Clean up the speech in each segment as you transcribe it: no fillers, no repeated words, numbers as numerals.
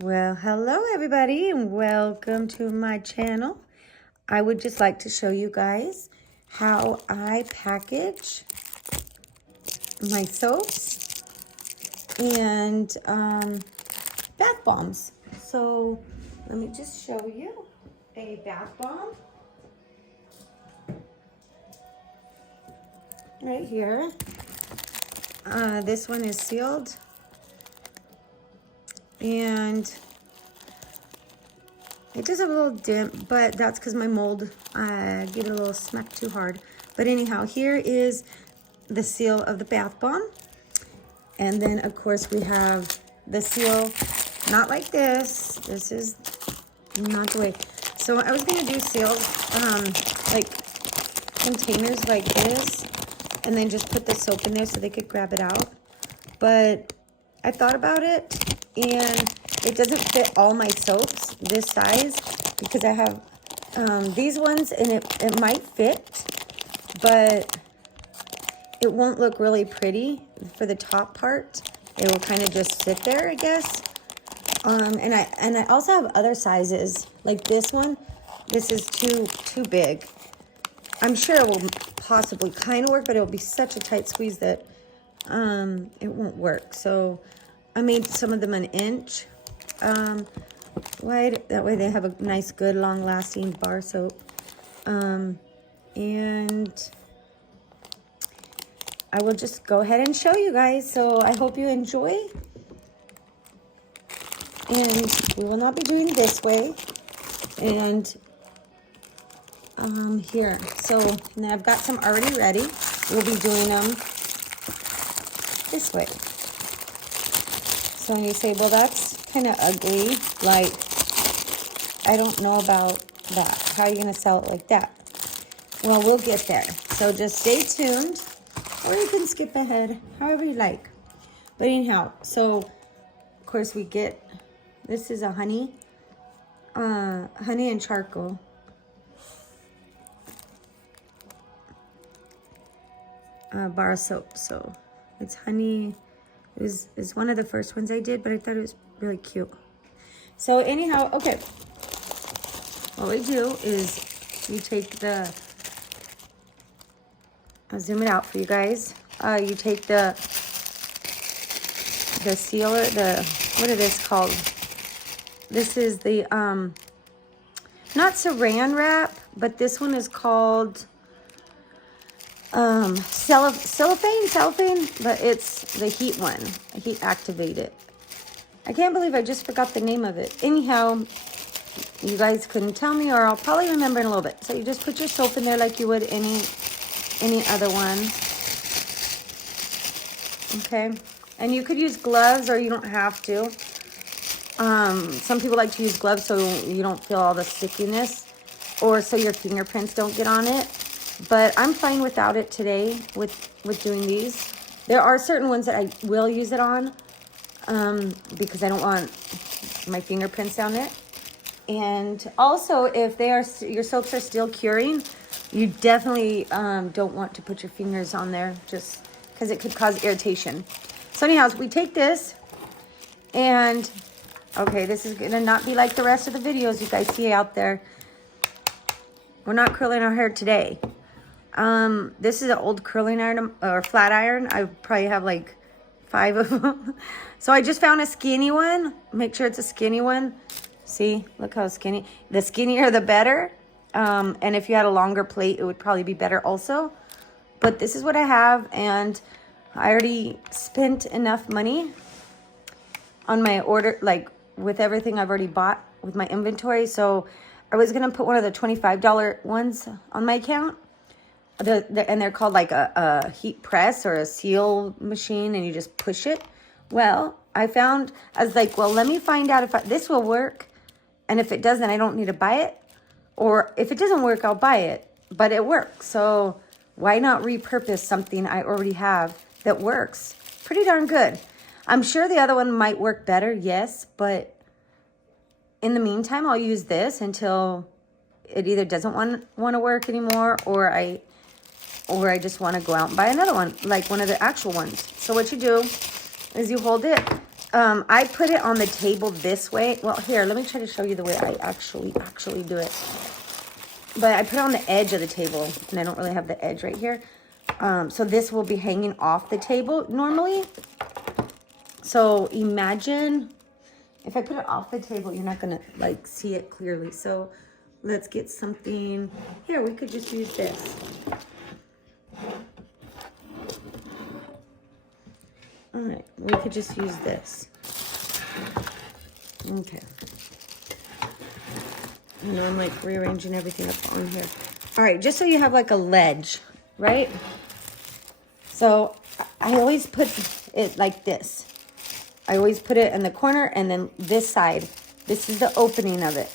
Well, hello everybody and welcome to my channel. I would just like to show you guys how I package my soaps and bath bombs. So let me just show you a bath bomb right here. This one is sealed. And it does have a little dent, but that's because my mold, I gave it a little smack too hard. But anyhow, here is the seal of the bath bomb. And then, of course, we have the seal, not like this. This is not the way. So I was going to do seals, like containers like this, and then just put the soap in there so they could grab it out. But I thought about it, and it doesn't fit all my soaps this size because I have these ones, and it might fit, but it won't look really pretty for the top part. It will kind of just sit there, I guess. And I also have other sizes like this one. This is too big. I'm sure it will possibly kind of work, but it will be such a tight squeeze that it won't work. So I made some of them an inch wide. That way they have a nice, good, long-lasting bar soap. And I will just go ahead and show you guys. So I hope you enjoy. And we will not be doing this way. And here. So now I've got some already ready. We'll be doing them this way. So when you say, well, that's kind of ugly, like, I don't know about that. How are you going to sell it like that? Well, we'll get there. So just stay tuned, or you can skip ahead, however you like. But anyhow, so, of course, we get, this is a honey and charcoal. Bar soap. So it's honey. It's one of the first ones I did, but I thought it was really cute. So anyhow, okay. What we do is you take the, I'll zoom it out for you guys. You take the sealer, what is this called? This is the, not saran wrap, but this one is called cellophane, but it's the heat one, heat activated. I can't believe I just forgot the name of it. Anyhow, you guys couldn't tell me, or I'll probably remember in a little bit. So you just put your soap in there like you would any other one. Okay, and you could use gloves, or you don't have to. Some people like to use gloves so you don't feel all the stickiness, or so your fingerprints don't get on it. But I'm fine without it today with doing these. There are certain ones that I will use it on because I don't want my fingerprints down there. And also, if your soaps are still curing, you definitely don't want to put your fingers on there just because it could cause irritation. So anyhow, we take this and, okay, this is going to not be like the rest of the videos you guys see out there. We're not curling our hair today. This is an old curling iron or flat iron. I probably have like 5 of them. So I just found a skinny one. Make sure it's a skinny one. See, look how skinny. The skinnier, the better. And if you had a longer plate, it would probably be better also. But this is what I have. And I already spent enough money on my order, like with everything I've already bought with my inventory. So I was going to put one of the $25 ones on my account. And they're called like a heat press or a seal machine, and you just push it. Well, I was like, well, let me find out if this will work. And if it doesn't, I don't need to buy it. Or if it doesn't work, I'll buy it. But it works. So why not repurpose something I already have that works pretty darn good? I'm sure the other one might work better, yes. But in the meantime, I'll use this until it either doesn't want to work anymore, or I just want to go out and buy another one, like one of the actual ones. So what you do is you hold it I put it on the table this way. Well, here, let me try to show you the way I actually do it. But I put it on the edge of the table, and I don't really have the edge right here. So this will be hanging off the table normally. So imagine if I put it off the table, you're not gonna like see it clearly. So let's get something here. We could just use this. All right, we could just use this. Okay. You know, I'm like rearranging everything up on here. All right, just so you have like a ledge, right? So I always put it like this. I always put it in the corner, and then this side, this is the opening of it.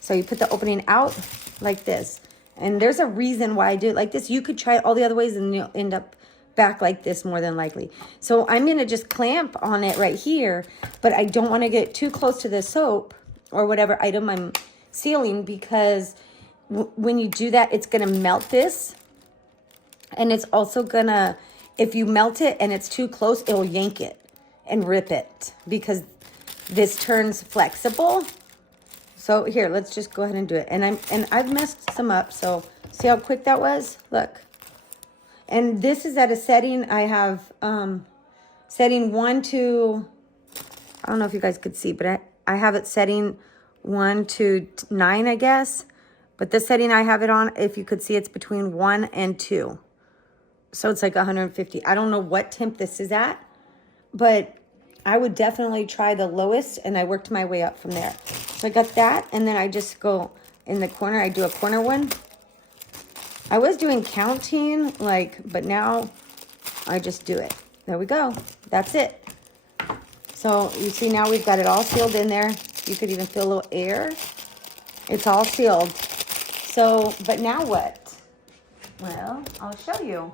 So you put the opening out like this. And there's a reason why I do it like this. You could try it all the other ways and you'll end up back like this more than likely. So I'm going to just clamp on it right here, but I don't want to get too close to the soap or whatever item I'm sealing, because when you do that, it's going to melt this. And it's also going to, if you melt it and it's too close, it'll yank it and rip it because this turns flexible. So here, let's just go ahead and do it. And I've messed some up. So see how quick that was? Look. And this is at a setting. I have setting 1 to, I don't know if you guys could see, but I have it setting 1 to 9, I guess. But the setting I have it on, if you could see, it's between 1 and 2. So it's like 150. I don't know what temp this is at, but I would definitely try the lowest, and I worked my way up from there. So I got that, and then I just go in the corner. I do a corner one. I was doing counting, but now I just do it. There we go. That's it. So you see now we've got it all sealed in there. You could even feel a little air. It's all sealed. So, but now what? Well, I'll show you.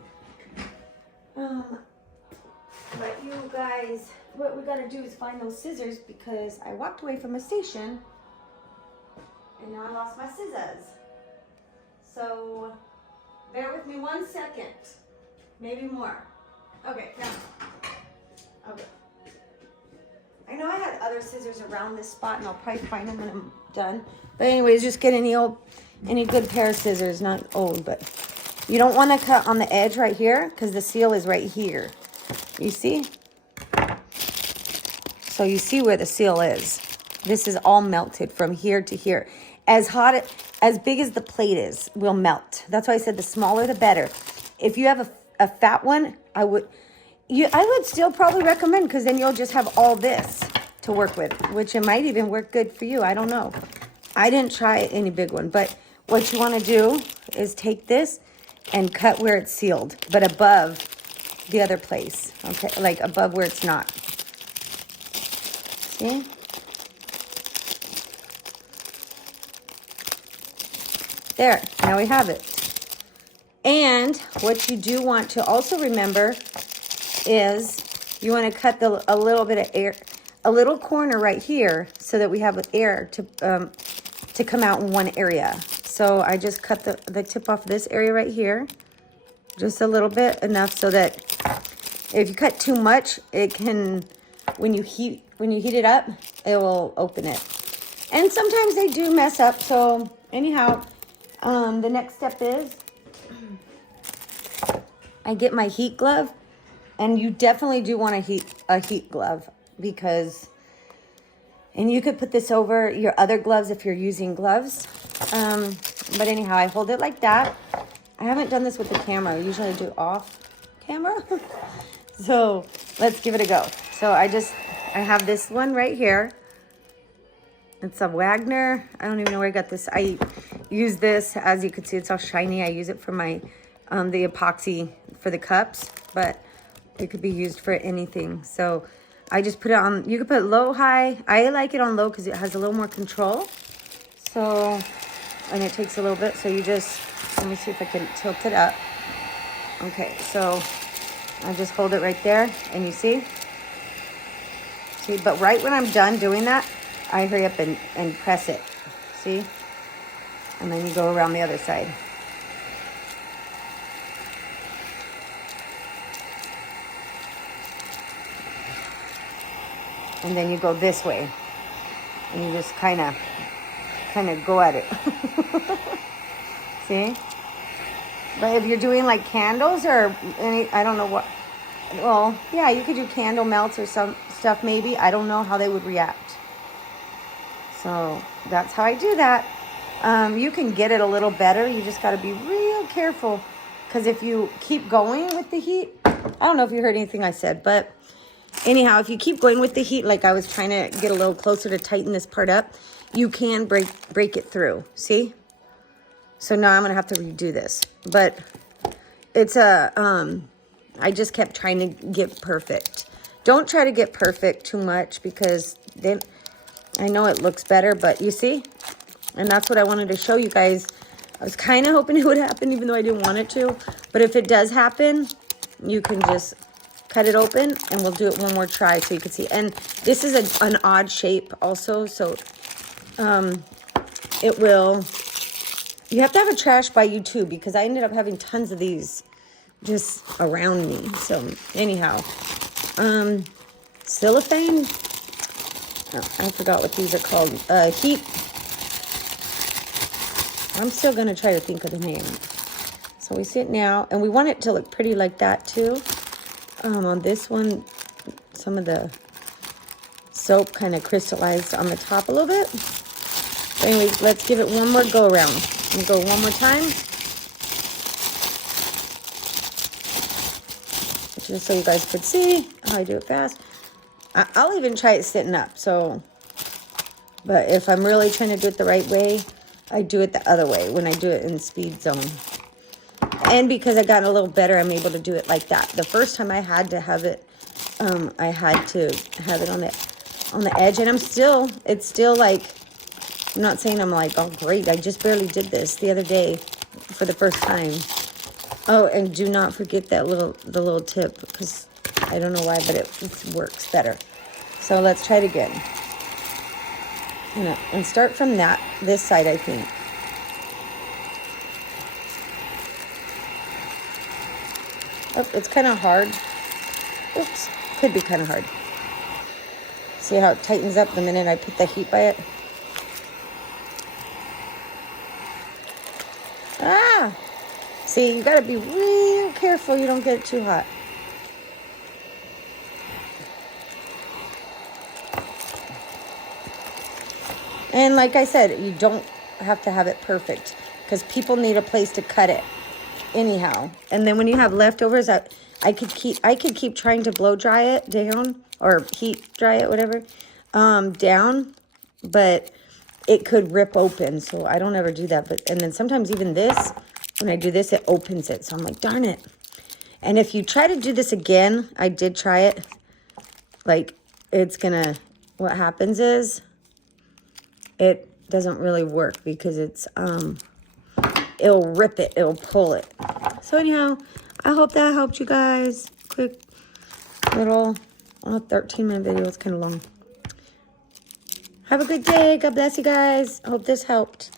But you guys, what we gotta do is find those scissors, because I walked away from a station and now I lost my scissors. So bear with me 1 second, maybe more. Okay, now. Okay. I know I had other scissors around this spot, and I'll probably find them when I'm done. But anyways, just get any good pair of scissors, not old, but you don't want to cut on the edge right here because the seal is right here. You see? So you see where the seal is. This is all melted from here to here. As big as the plate is, will melt. That's why I said the smaller the better. If you have a fat one, I would still probably recommend, because then you'll just have all this to work with, which it might even work good for you. I don't know. I didn't try any big one, but what you want to do is take this and cut where it's sealed, but above the other place, okay? Like above where it's not. See? There, now we have it. And what you do want to also remember is you want to cut a little bit of air, a little corner right here, so that we have air to come out in one area. So I just cut the tip off this area right here, just a little bit, enough so that if you cut too much, it can, when you heat it up, it will open it. And sometimes they do mess up. So anyhow, the next step is I get my heat glove, and you definitely do want a heat glove, because, and you could put this over your other gloves if you're using gloves. But anyhow, I hold it like that. I haven't done this with the camera. Usually I do off camera. So let's give it a go. So I have this one right here. It's a Wagner. I don't even know where I got this. I use this, as you can see, it's all shiny. I use it for my, the epoxy for the cups, but it could be used for anything. So I just put it on, you could put low, high. I like it on low because it has a little more control. So, and it takes a little bit. So you just, let me see if I can tilt it up. Okay, so I just hold it right there, and you see? See, but right when I'm done doing that, I hurry up and press it. See? And then you go around the other side. And then you go this way. And you just kind of go at it. See? But if you're doing like candles or any, I don't know what, well, yeah, you could do candle melts or some stuff maybe. I don't know how they would react. So that's how I do that. You can get it a little better. You just got to be real careful. Because if you keep going with the heat, I don't know if you heard anything I said, but anyhow, if you keep going with the heat, like I was trying to get a little closer to tighten this part up, you can break it through. See? So now I'm going to have to redo this. But it's I just kept trying to get perfect. Don't try to get perfect too much because then I know it looks better, but you see? And that's what I wanted to show you guys. I was kind of hoping it would happen even though I didn't want it to. But if it does happen, you can just cut it open and we'll do it one more try so you can see. And this is an odd shape also, so it will, you have to have a trash by you too because I ended up having tons of these just around me. So anyhow, cellophane, oh, I forgot what these are called, heat. I'm still going to try to think of the name. So we see it now, and we want it to look pretty like that too. On this one, some of the soap kind of crystallized on the top a little bit. But anyways, let's give it one more go around. And go one more time. Just so you guys could see how I do it fast. I'll even try it sitting up. So, but if I'm really trying to do it the right way, I do it the other way when I do it in speed zone. And because I got a little better, I'm able to do it like that. The first time I had to have it, I had to have it on the edge. And it's still like, I'm not saying I'm like, oh great, I just barely did this the other day for the first time. Oh, and do not forget the little tip because I don't know why, but it works better. So let's try it again. And start from this side, I think. Oh, it's kind of hard. Oops, could be kind of hard. See how it tightens up the minute I put the heat by it? Ah! See, you got to be real careful you don't get it too hot. And like I said, you don't have to have it perfect because people need a place to cut it anyhow. And then when you have leftovers, I could keep trying to blow dry it down or heat dry it, whatever, down, but it could rip open. So I don't ever do that. And then sometimes even this, when I do this, it opens it. So I'm like, darn it. And if you try to do this again, I did try it, like what happens is, it doesn't really work because it's, it'll rip it, it'll pull it. So anyhow, I hope that helped you guys. Quick little 13-minute video. It's kind of long. Have a good day. God bless you guys. I hope this helped.